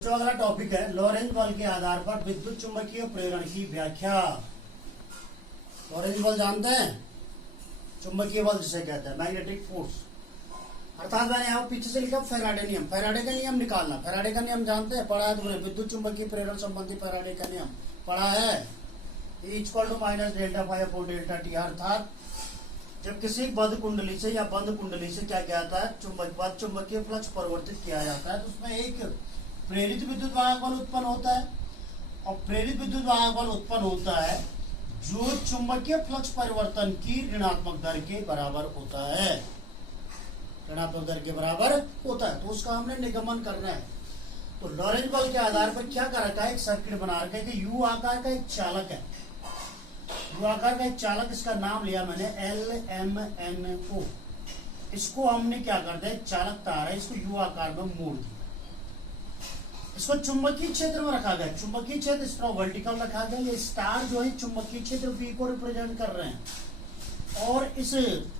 जो अगला टॉपिक है लॉरेंज बल के आधार पर विद्युत चुंबकीय प्रेरण की व्याख्या। लॉरेंज बल जानते हैं, चुंबकीय बल जिसे कहते हैं, मैग्नेटिक फोर्स। अर्थात मैंने यहाँ पीछे से लिखा फैराडे नियम। फैराडे का नियम निकालना। फैराडे का नियम जानते हैं, पढ़ा है तुमने, विद्युत चुंबकीय प्रेरण संबंधी फैराडे का नियम पढ़ा है। E minus delta phi upon delta T. अर्थात जब किसी बंद कुंडली से या बंद कुंडली से क्या किया जाता है, चुंबकीय फ्लक्स परिवर्तित किया जाता है, तो उसमें एक प्रेरित विद्युत वाहक बल उत्पन्न होता है। और प्रेरित विद्युत वाहक बल उत्पन्न होता है जो चुंबकीय फ्लक्स परिवर्तन की ऋणात्मक दर के बराबर होता है। ऋणात्मक दर के बराबर होता है, तो उसका हमने निगमन करना है। तो लॉरेंज बल के आधार पर क्या कर रखा है, एक सर्किट बना रखा है कि यू आकार का एक चालक है। यू आकार का एक चालक, इसका नाम लिया मैंने LMNO। इसको हमने क्या कर दिया, चालक तार है, इसको यू आकार में मोड़ दिया। इसको चुंबकीय क्षेत्र में रखा गया। चुंबकीय क्षेत्र इस तरह वर्टिकल रखा गया। ये स्टार जो है चुंबकीय क्षेत्र V को रिप्रेजेंट कर रहे हैं, और इस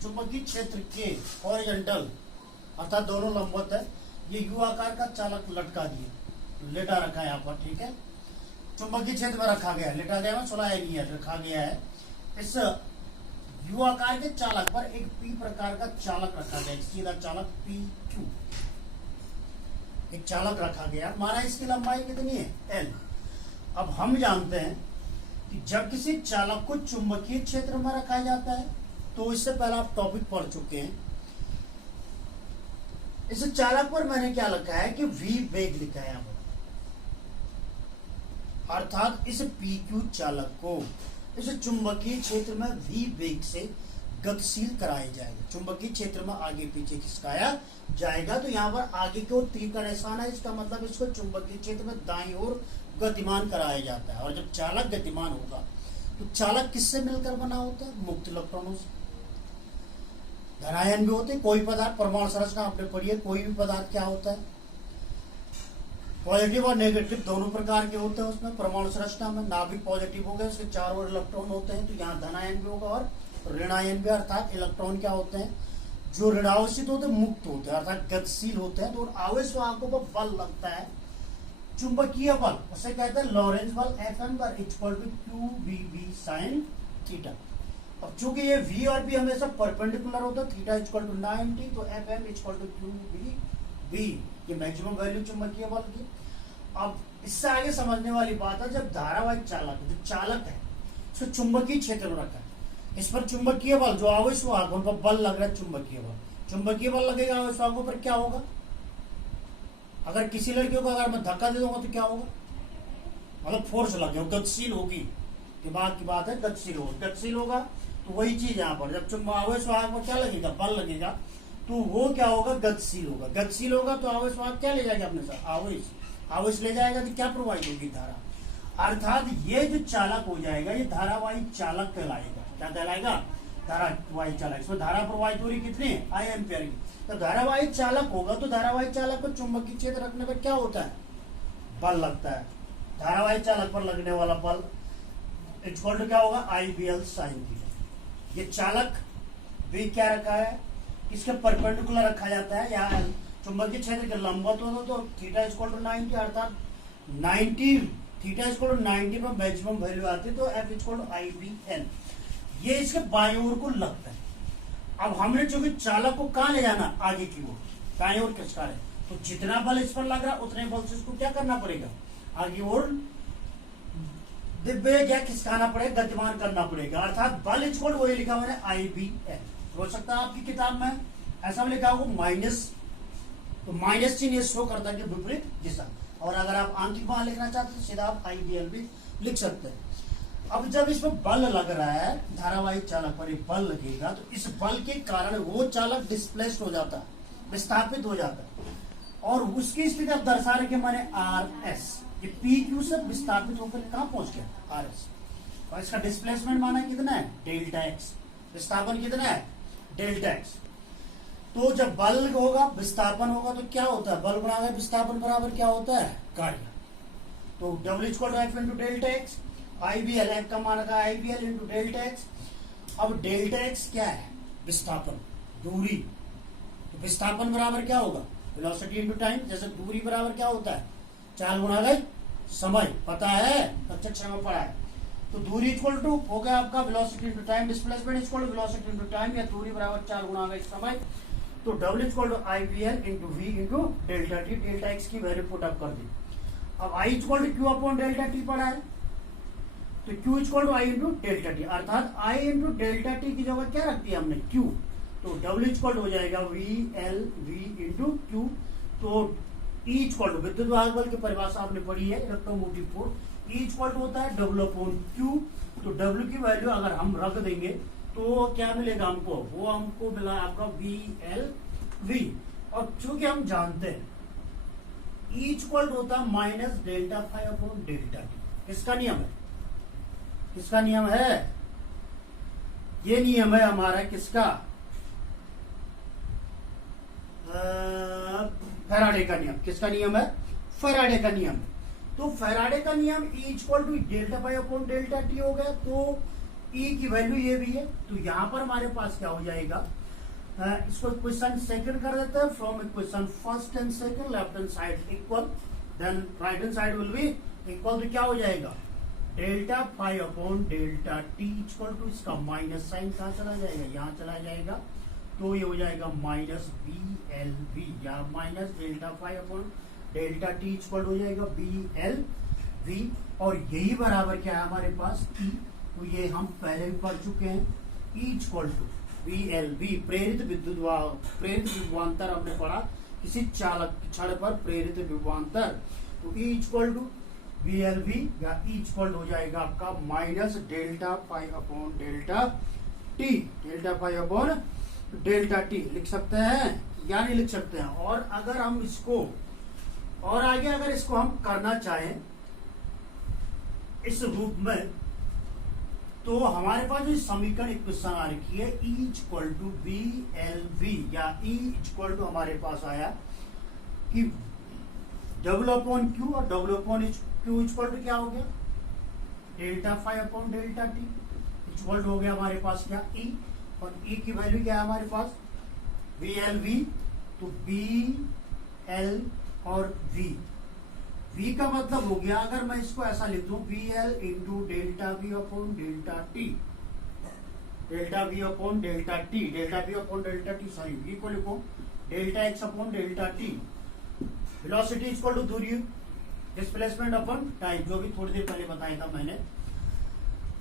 चुंबकीय क्षेत्र के हॉरिजॉन्टल अर्थात दोनों लंबवत है, ये यू आकार का चालक लटका दिए, लेटा रखा है यहाँ पर। ठीक है, चुंबकीय क्षेत्र में रखा गया है, लेटा गया, सुलाया नहीं है, रखा गया है। इस यू आकार के चालक पर एक P प्रकार का चालक रखा गया, सीधा चालक PQ, एक चालक रखा गया। माना इसकी लंबाई कितनी है, L। अब हम जानते हैं कि जब किसी चालक को चुंबकीय क्षेत्र में रखा जाता है, तो इससे पहले आप टॉपिक पढ़ चुके हैं। इस चालक पर मैंने क्या लिखा है कि V वेग लिखा है, अर्थात इस PQ चालक को इस चुंबकीय क्षेत्र में V वेग से गतिशील कराया जाएगा। चुंबकीय क्षेत्र में आगे पीछे खिसकाया जाएगा। तो यहाँ पर आगे की ओर तीर का निशान है, इसका मतलब इसको चुंबकीय क्षेत्र में दाईं ओर गतिमान कराया जाता है। और जब चालक गतिमान होगा तो चालक किससे मिलकर बना होता है, मुक्त इलेक्ट्रॉनों से। धनायन भी होते हैं। कोई पदार्थ, परमाणु संरचना आपने पढ़ी है, कोई भी पदार्थ क्या होता है, पॉजिटिव और नेगेटिव दोनों प्रकार के होते हैं उसमें। परमाणु संरचना में नाभिक पॉजिटिव हो गए, उसके चारों ओर इलेक्ट्रॉन होते हैं, तो यहाँ धनायन भी होगा और ऋणायन भी। अर्थात इलेक्ट्रॉन क्या होते हैं, जो ऋणावेशित होते हैं, मुक्त होते हैं, अर्थात गतिशील होते हैं। तो आवेश वाहकों पर बल लगता है, चुंबकीय बल, उसे कहते हैं लॉरेंज बल। Fm equal to QVB sin theta. अब चूंकि ये V और B हमेशा परपेंडिकुलर होता है, थीटा इक्वल टू 90, तो Fm इक्वल टू QVB, ये मैक्सिमम वैल्यू चुंबकीय बल की। अब इससे आगे समझने वाली बात है, जब धारावाहिक चालक, जो चालक है, उसको चुंबकीय क्षेत्र में रखा है, इस पर चुंबकीय बल, जो आवेश वाहक उन पर बल लग रहा है, चुंबकीय बल। चुंबकीय बल लगेगा आवेश वाहकों पर, क्या होगा, अगर किसी लड़कियों को अगर मैं धक्का दे दूंगा तो क्या होगा, मतलब फोर्स लगेगा, गतिशील होगी। दिमाग की बात है, गतिशील होगा। गतिशील होगा तो वही चीज यहाँ पर, जब आवेश वाहक पर क्या लगेगा, बल लगेगा, तो वो क्या होगा, गतिशील होगा। गतिशील होगा तो आवेश वाहक क्या ले जाएगा अपने साथ, आवेश ले जाएगा, तो क्या प्रवाहित होगी, धारा। अर्थात ये जो चालक हो जाएगा, ये धारावाही चालक कहलाएगा। क्या कहलाएगा, धारावाही चालक। इसमें धारा प्रवाहित हो रही कितनी है, I एम्पियर की। तो धारावाही चालक होगा, तो धारावाही चालक को चुंबकीय क्षेत्र रखने पर क्या होता है, बल लगता है। धारावाही चालक पर लगने वाला बल इक्वल टू क्या होगा, IBL sin थीटा। ये चालक भी क्या रखा है, इसके परपेंडिकुलर रखा जाता है, यहाँ चुंबकीय क्षेत्र के लंबवत होता, तो थीटा इक्वल टू 90, अर्थात 90, थीटा इक्वल टू 90 पर मैक्सिमम वैल्यू आती है, तो F इक्वल टू IBL। ये इसके बाईं ओर को लगता है। अब हमने चूंकि चालक को कहां ले जाना, आगे की ओर, दाईं ओर खिसका रहे, तो जितना बल इस पर लग रहा है उतने बल से इसको क्या करना पड़ेगा, आगे ओर दिव्य क्या खिसकाना पड़ेगा, गतिमान करना पड़ेगा। अर्थात बल इक्वल वही लिखा हुआ है IBL। हो सकता है आपकी किताब में ऐसा लिखा होगा माइनस, तो माइनस चिन्ह शो करता है विपरीत दिशा। और अगर आप आंखी वहां लिखना चाहते हैं तो सीधा आप IBL भी लिख सकते हैं। अब जब इसमें बल लग रहा है, धारावाहिक चालक पर एक बल लगेगा, तो इस बल के कारण वो चालक डिस्प्लेस्ड हो जाता है, विस्थापित हो जाता है, और उसकी स्थिति अब दर्शा रहे माने RS। ये PQ से विस्थापित होकर कहां पहुंच गया, RS। और इसका डिस्प्लेसमेंट माना कितना है, डेल्टा x। विस्थापन कितना है, डेल्टा x। तो जब बल होगा, विस्थापन होगा, तो क्या होता है, बल बराबर विस्थापन बराबर क्या होता है, कार्य। तो W equal to F into delta X. IBL F का मान रखा IBL इंटू डेल्टा एक्स। अब डेल्टा एक्स क्या है, विस्थापन, दूरी। तो विस्थापन बराबर क्या होगा, वेलोसिटी इंटू टाइम। जैसे दूरी बराबर क्या होता है, चाल गुणा गई समय, पता है, कक्षा 6 में पढ़ा है। तो दूरी इक्वल टू हो गया आपका velocity into time, displacement equal to velocity into time, या दूरी बराबर चाल गुणा गई समय। तो W equal to I V L into V into delta T, delta X की वैल्यू पुट अप कर दी। अब I equal to Q upon delta T पढ़ा है, तो Q equal to I into delta T, अर्थात आई इंटू डेल्टा टी की जगह क्या रख दिया हमने, क्यू। तो डब्ल्यू इक्वल टू हो जाएगा we L we into Q. तो ई इक्वल टू विद्युत वाहक बल की परिभाषा आपने पढ़ी है, electromotive force, E equal to होता है डब्ल्यू अपॉन क्यू। तो डब्ल्यू की वैल्यू अगर हम रख देंगे तो क्या मिलेगा हमको, वो हमको मिला आपका वी एल वी। और चूंकि हम जानते हैं ई इक्वल टू होता है minus delta five upon delta T. किसका नियम है, किसका नियम है, ये नियम है हमारा किसका, फैराडे का नियम। किसका नियम है, फैराडे का नियम। तो फैराडे का नियम E equal to delta five upon delta T हो गया। तो ई की वैल्यू ये भी है, तो यहां पर हमारे पास क्या हो जाएगा, इसको क्वेश्चन सेकंड कर देते हैं। From equation first and second, left hand side equal, then right hand side will be equal. तो क्या हो जाएगा, delta five upon delta T equal to, इसका माइनस साइन कहाँ चला जाएगा, यहाँ चला जाएगा। तो ये हो जाएगा माइनस बी एल वी, या minus delta five upon delta T equal हो जाएगा बी एल वी। और यही बराबर क्या है हमारे पास, ई। तो ये हम पहले भी पढ़ चुके हैं, E equal to V L V, प्रेरित विद्युत प्रेरित विभवांतर हमने पढ़ा, किसी चालक क्षण पर प्रेरित विभवांतर। तो E equal to V L V, या ई इक्वल हो जाएगा आपका minus delta five upon delta T, delta five upon delta T लिख सकते हैं या नहीं लिख सकते हैं। और अगर हम इसको और आगे अगर इसको हम करना चाहें इस रूप में, तो हमारे पास जो समीकरण इक्वेशन आ रखी है E equal to V L V, या ई इक्वल टू हमारे पास आया कि डब्ल्यू अपॉन क्यू, और W upon Q equal to क्या हो गया, delta five upon delta T equal to हो गया हमारे पास क्या, ई। और ई की वैल्यू क्या है हमारे पास, वी एल वी। तो बी एल और वी, वी का मतलब हो गया, अगर मैं इसको ऐसा लिख दूं, V L into delta V upon delta T, delta V upon delta T, delta V upon delta T, sorry V को लिखो delta X upon delta T. Velocity equal to दूरी, डिस्प्लेसमेंट अपॉन टाइम, जो भी थोड़ी देर पहले बताया था मैंने।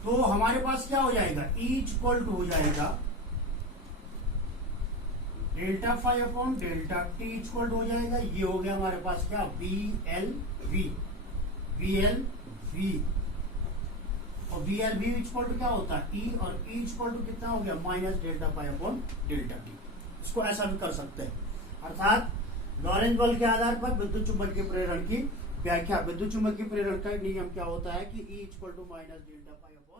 तो हमारे पास क्या हो जाएगा, ई इक्वल टू हो जाएगा delta five upon delta T equal हो जाएगा, ये हो गया हमारे पास क्या, V L V, V L V. और V L V equal to क्या होता है, ई, और ई इक्वल टू कितना हो गया, minus delta five upon delta T. इसको ऐसा भी कर सकते हैं, अर्थात लॉरेंज बल के आधार पर विद्युत चुंबकीय प्रेरण की व्याख्या। विद्युत चुंबकीय प्रेरण का नियम क्या होता है कि E equal to minus delta five upon